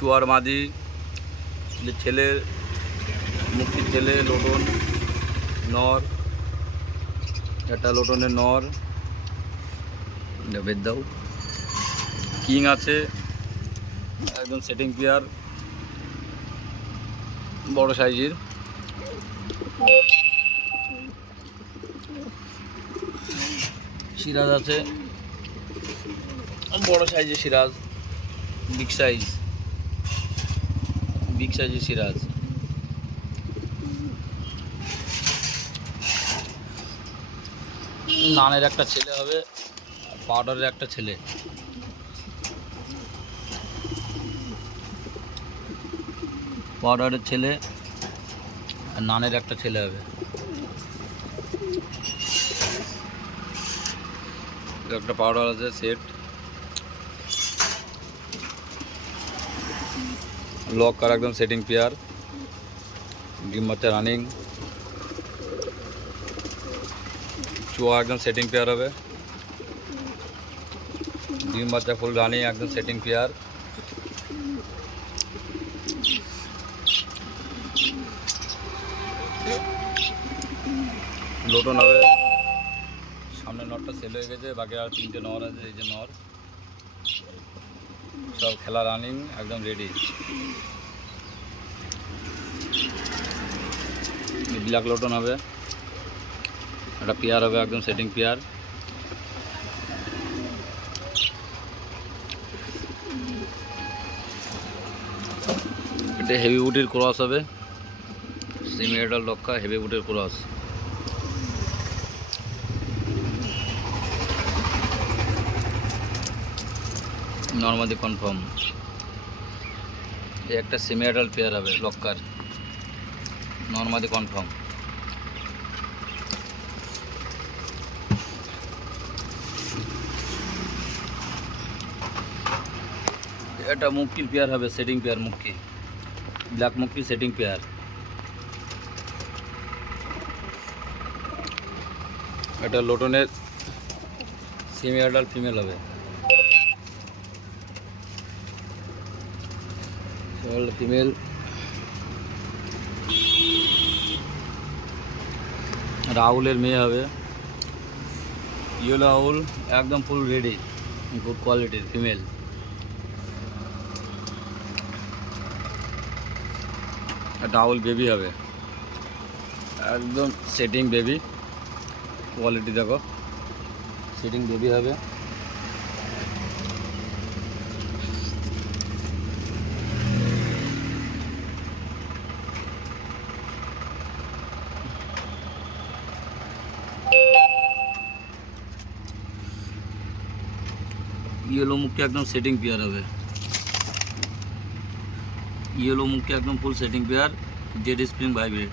চুয়ার মাদি ছেলে, মুক্তির ছেলে, লোটন নর, একটা লোটনের নর, বেদ দাও। কিং আছে একদম সেটিং পেয়ার, বড় সাইজের। সিরাজ আছে বড় সাইজের সিরাজ, বিগ সাইজের সিরাজ। নানের একটা ছেলে হবে, পাউডারের একটা ছেলে। পাউডারের ছেলে আর নানের একটা ছেলে হবে। একটা পাউডার আছে সেট, লক করা একদম সেটিং পেয়ার, ডিম বাচ্চা রানিং। চুয়া একদম সেটিং পেয়ার হবে, ডিম বাচ্চা ফুল রানিং একদম সেটিং পেয়ার। লোটন হবে, সামনে নরটা সেল হয়ে গেছে, বাকি আর 3টে নর আছে। এই যে নর, সব খেলা রানিং একদম রেডি। ব্ল্যাক লোটন হবে, একটা পেয়ার হবে একদম সেটিং পেয়ার। এটা হেভি বুটের ক্রস হবে, সেমি এডাল লক্কা হেভি বুটের ক্রস। Normally confirm. এই একটা সেমি এডাল পেয়ার হবে লক্কার, নর্মালি কনফার্ম। এটা মুক্কির পেয়ার হবে, সেটিং পেয়ার মুক্কি, ব্ল্যাক মুক্কি সেটিং পেয়ার। এটা লোটনের সেমি অ্যাডাল্ট ফিমেল হবে, ফিমেল। রাহুলের মেয়ে হবে, ইয়েলো রাহুল একদম ফুল রেডি, গুড কোয়ালিটির ফিমেল। রাহুল বেবি হবে, একদম সেটিং বেবি কোয়ালিটি, দেখো সেটিং বেবি হবে। ইয়েলো মুখটি একদম সেটিং পেয়ার হবে, ইয়েলো মুখটি একদম full setting pair, jade spring vibrate.